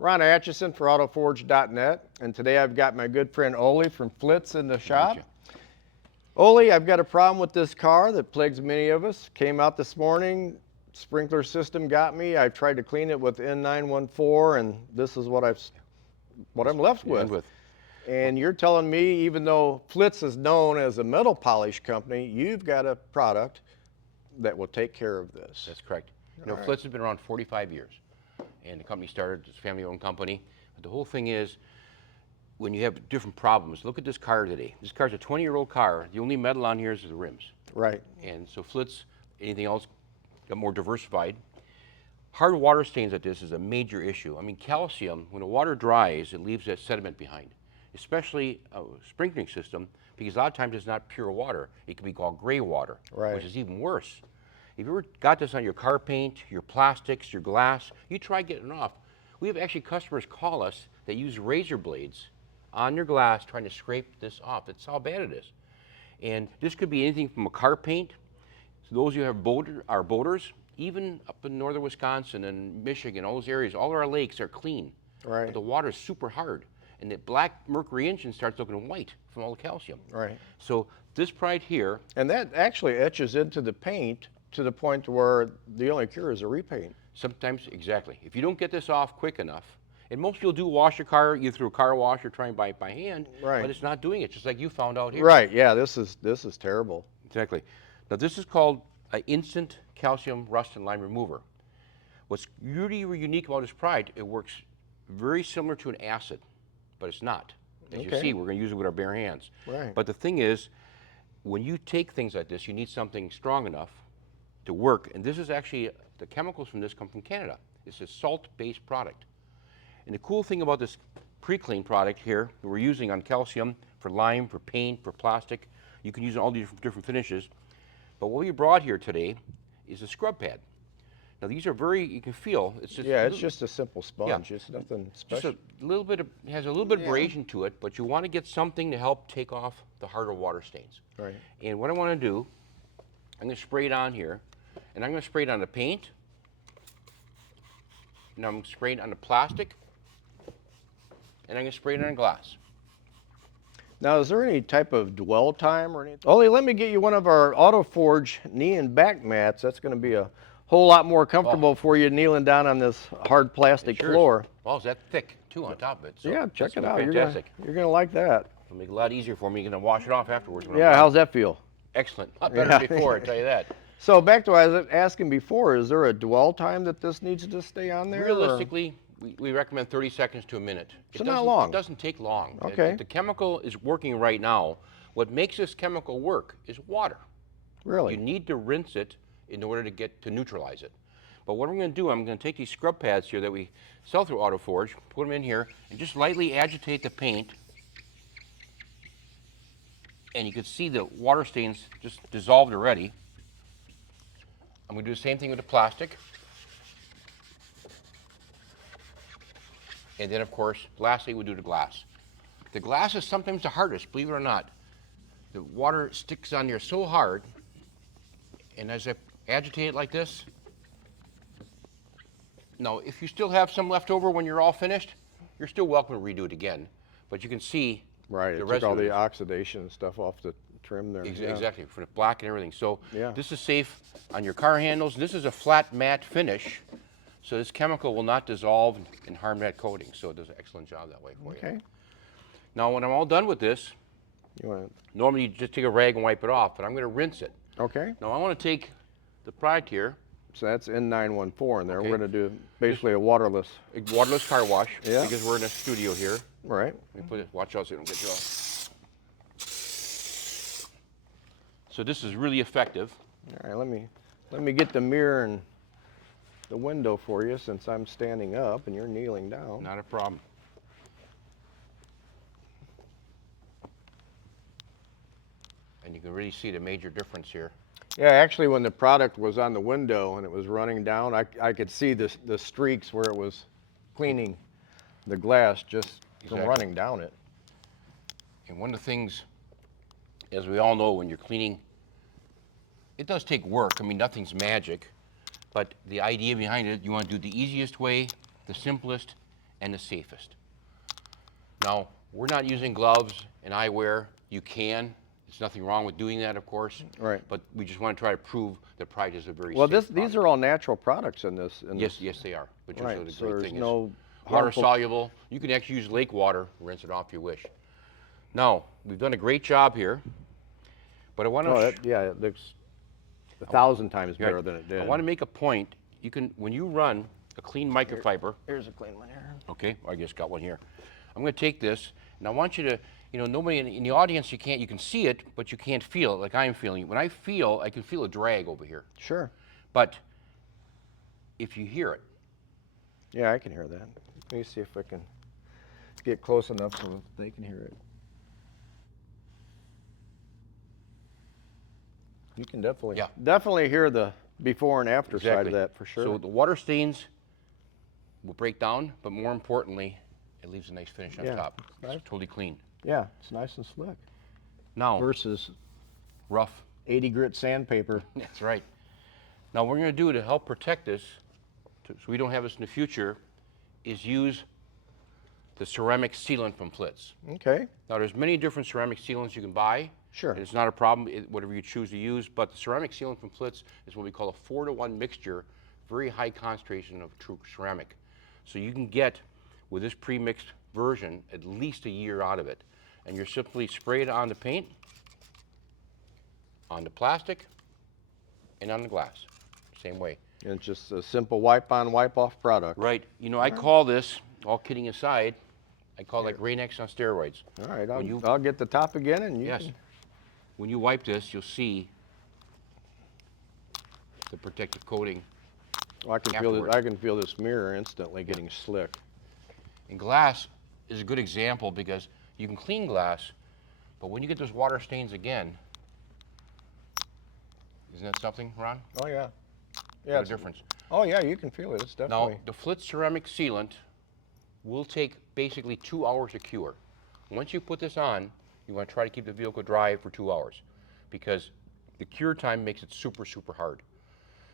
Ron Atchison for AutoForge.net, and today I've got my good friend Ole from Flitz in the shop. Ole, I've got a problem with this car that plagues many of us. Came out this morning, sprinkler system got me. I've tried to clean it with N914, and this is what I'm left with. And you're telling me, even though Flitz is known as a metal polish company, you've got a product that will take care of this. That's correct. You know, Flitz has been around 45 years, and the company started as a family-owned company. But the whole thing is, when you have different problems, look at this car today. This car's a 20-year-old car. The only metal on here is the rims. Right. And so Flitz, anything else, got more diversified. Hard water stains like this is a major issue. I mean, calcium, when the water dries, it leaves that sediment behind, especially a sprinkling system, because a lot of times it's not pure water. It can be called gray water, which is even worse. If you ever got this on your car paint, your plastics, your glass, you try getting it off. We have actually customers call us that use razor blades on your glass trying to scrape this off. That's how bad it is. And this could be anything from a car paint. So those who have boaters, even up in northern Wisconsin and Michigan, all those areas, all of our lakes are clean. Right. But the water is super hard. And the black mercury engine starts looking white from all the calcium. Right. So this pride here. And that actually etches into the paint to the point where the only cure is a repaint. Sometimes, exactly. If you don't get this off quick enough, and most people do wash your car either through a car wash or try and buy it by hand, but it's not doing it, just like you found out here. Right, yeah, this is terrible. Exactly. Now this is called an instant calcium rust and lime remover. What's really unique about this pride, it works very similar to an acid, but it's not. As you see, we're going to use it with our bare hands. Right. But the thing is, when you take things like this, you need something strong enough to work, and this is actually, the chemicals from this come from Canada. It's a salt-based product. And the cool thing about this pre-clean product here that we're using on calcium for lime, for paint, for plastic, you can use all these different finishes. But what we brought here today is a scrub pad. Now these are very, you can feel, it's just it's just a simple sponge. It's nothing special. Just a little bit of, it has a little bit of abrasion to it, but you want to get something to help take off the harder water stains. Right. And what I want to do, I'm going to spray it on here, and I'm going to spray it on the paint, and I'm going to spray it on the plastic, and I'm going to spray it on glass. Now, is there any type of dwell time or anything? Ole, let me get you one of our AutoForge knee and back mats. That's going to be a whole lot more comfortable for you kneeling down on this hard plastic floor. Oh, is that thick too on top of it? So yeah, check it out. Fantastic. You're gonna like that. It'll make it a lot easier for me. You're going to wash it off afterwards. Yeah, how's that feel? Excellent. A lot better than before, I tell you that. So back to what I was asking before, is there a dwell time that this needs to stay on there? Realistically, we recommend 30 seconds to a minute. So not long. It doesn't take long. Okay. The chemical is working right now. What makes this chemical work is water. Really? You need to rinse it in order to neutralize it. But what I'm going to do, I'm going to take these scrub pads here that we sell through AutoForge, put them in here, and just lightly agitate the paint. And you can see the water stains just dissolved already. I'm going to do the same thing with the plastic. And then, of course, lastly, we do the glass. The glass is sometimes the hardest, believe it or not. The water sticks on there so hard, and as I agitate it like this, now, if you still have some left over when you're all finished, you're still welcome to redo it again. But you can see right, it took all the oxidation and stuff off the trim there. Exactly, for the black and everything. So this is safe on your car handles. This is a flat matte finish, so this chemical will not dissolve and harm that coating. So it does an excellent job that way for you. Now, when I'm all done with this, normally you just take a rag and wipe it off, but I'm going to rinse it. Okay. Now, I want to take the product here. So that's N914 in there. We're going to do basically a waterless car wash because we're in a studio here. Right. Let me put it, watch out so it don't get you off. So this is really effective. All right, let me get the mirror and the window for you since I'm standing up and you're kneeling down. Not a problem. And you can really see the major difference here. Yeah, actually when the product was on the window and it was running down, I could see the streaks where it was cleaning the glass just from running down it. And one of the things, as we all know, when you're cleaning, it does take work. I mean, nothing's magic, but the idea behind it, you want to do the easiest way, the simplest, and the safest. Now, we're not using gloves and eyewear. You can. There's nothing wrong with doing that, of course. Right. But we just want to try to prove the product is a very Well, safe these product. are all natural products in this. Yes, they are. But just Right, so the so great there's thing is no water harmful. soluble. You can actually use lake water, rinse it off if you wish. Now, we've done a great job here, but I want to. Oh, yeah, it looks 1,000 times better Right. than it did. I want to make a point. You can, when you run a clean microfiber. Here's a clean one here. Okay, I just got one here. I'm going to take this, and I want you to, nobody in the audience, you can see it, but you can't feel it like I'm feeling it. When I can feel a drag over here. Sure. But if you hear it, Yeah, I can hear that. Let me see if I can get close enough so they can hear it. You can definitely hear the before and after side of that for sure. So the water stains will break down, but more importantly, it leaves a nice finish on top. It's totally clean. Yeah, it's nice and slick. Now, Versus rough. 80 grit sandpaper. That's right. Now, what we're going to do to help protect this, so we don't have this in the future, is use the ceramic sealant from Flitz. Okay. Now, there's many different ceramic sealants you can buy. Sure. And it's not a problem, whatever you choose to use, but the ceramic sealant from Flitz is what we call a 4-to-1 mixture, very high concentration of true ceramic. So you can get, with this pre-mixed version, at least a year out of it. And you're simply spray it on the paint, on the plastic, and on the glass, same way. And it's just a simple wipe-on, wipe-off product. Right. I call this, all kidding aside, I call it like Rain-X on steroids. All right, I'll get the top again and you Yes. can... When you wipe this, you'll see the protective coating. Oh, I can feel this mirror instantly getting slick. And glass is a good example because you can clean glass, but when you get those water stains again, isn't that something, Ron? Oh yeah. What a difference. Oh yeah, you can feel it. It's definitely... Now, the Flitz ceramic sealant will take basically 2 hours to cure. Once you put this on, you want to try to keep the vehicle dry for 2 hours because the cure time makes it super, super hard.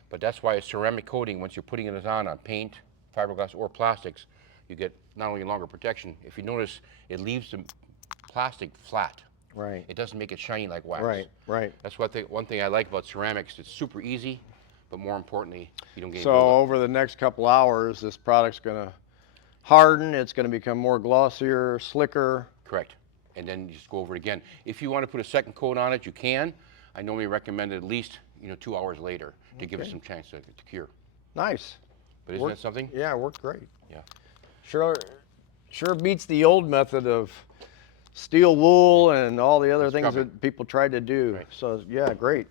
But that's why a ceramic coating, once you're putting it on paint, fiberglass, or plastics, you get not only longer protection. If you notice, it leaves the plastic flat. Right. It doesn't make it shiny like wax. Right. That's one thing I like about ceramics. It's super easy, but more importantly, you don't get So over the next couple hours, this product's going to harden. It's going to become more glossier, slicker. Correct. And then you just go over it again. If you want to put a second coat on it, you can. I normally recommend at least 2 hours later to give it some chance to cure. Nice. But isn't that something? Yeah, it worked great. Yeah. Sure beats the old method of steel wool and all the other things that people tried to do. Right. So yeah, great.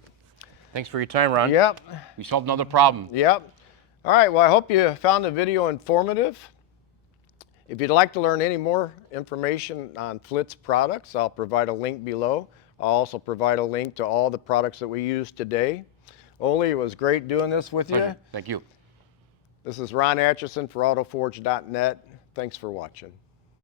Thanks for your time, Ron. Yep. We solved another problem. Yep. All right, well, I hope you found the video informative. If you'd like to learn any more information on Flitz products, I'll provide a link below. I'll also provide a link to all the products that we used today. Ole, it was great doing this with you. Thank you. This is Ron Atchison for AutoForge.net. Thanks for watching.